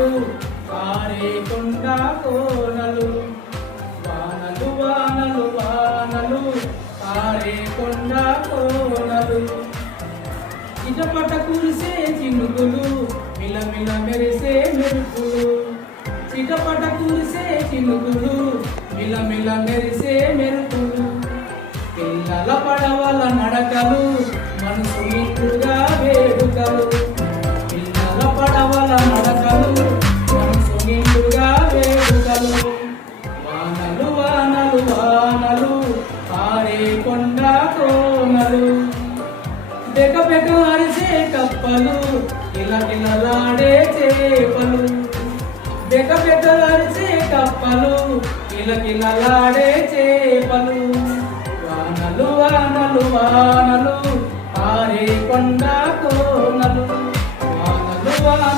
వానలు పారే కొండ కోనలు, వానలు వానలు వానలు పారే కొండ కోనలు, చిటపట కురిసే చినుకులు మిలమిల మెరిసే మెరుపులు, చిటపట కురిసే చినుకులు మిలమిల మెరిసే మెరుపులు, పిల్లల పడవల నడకలు మనసు నిండుగా వేడుకలు, పిల్లల పడవల నడకలు మనసు నిండుగా వేడుకలు, వానలు వానలు వానలు పారే కొండ కోనలు, బెక బెక అరిసే కప్పలు కిలకిలలాడే చేపలు, బెక బెక అరిసే కప్పలు కిలకిలలాడే చేపలు, వానలు వానలు వానలు పారే కొండ కోనలు, వానలు వానలు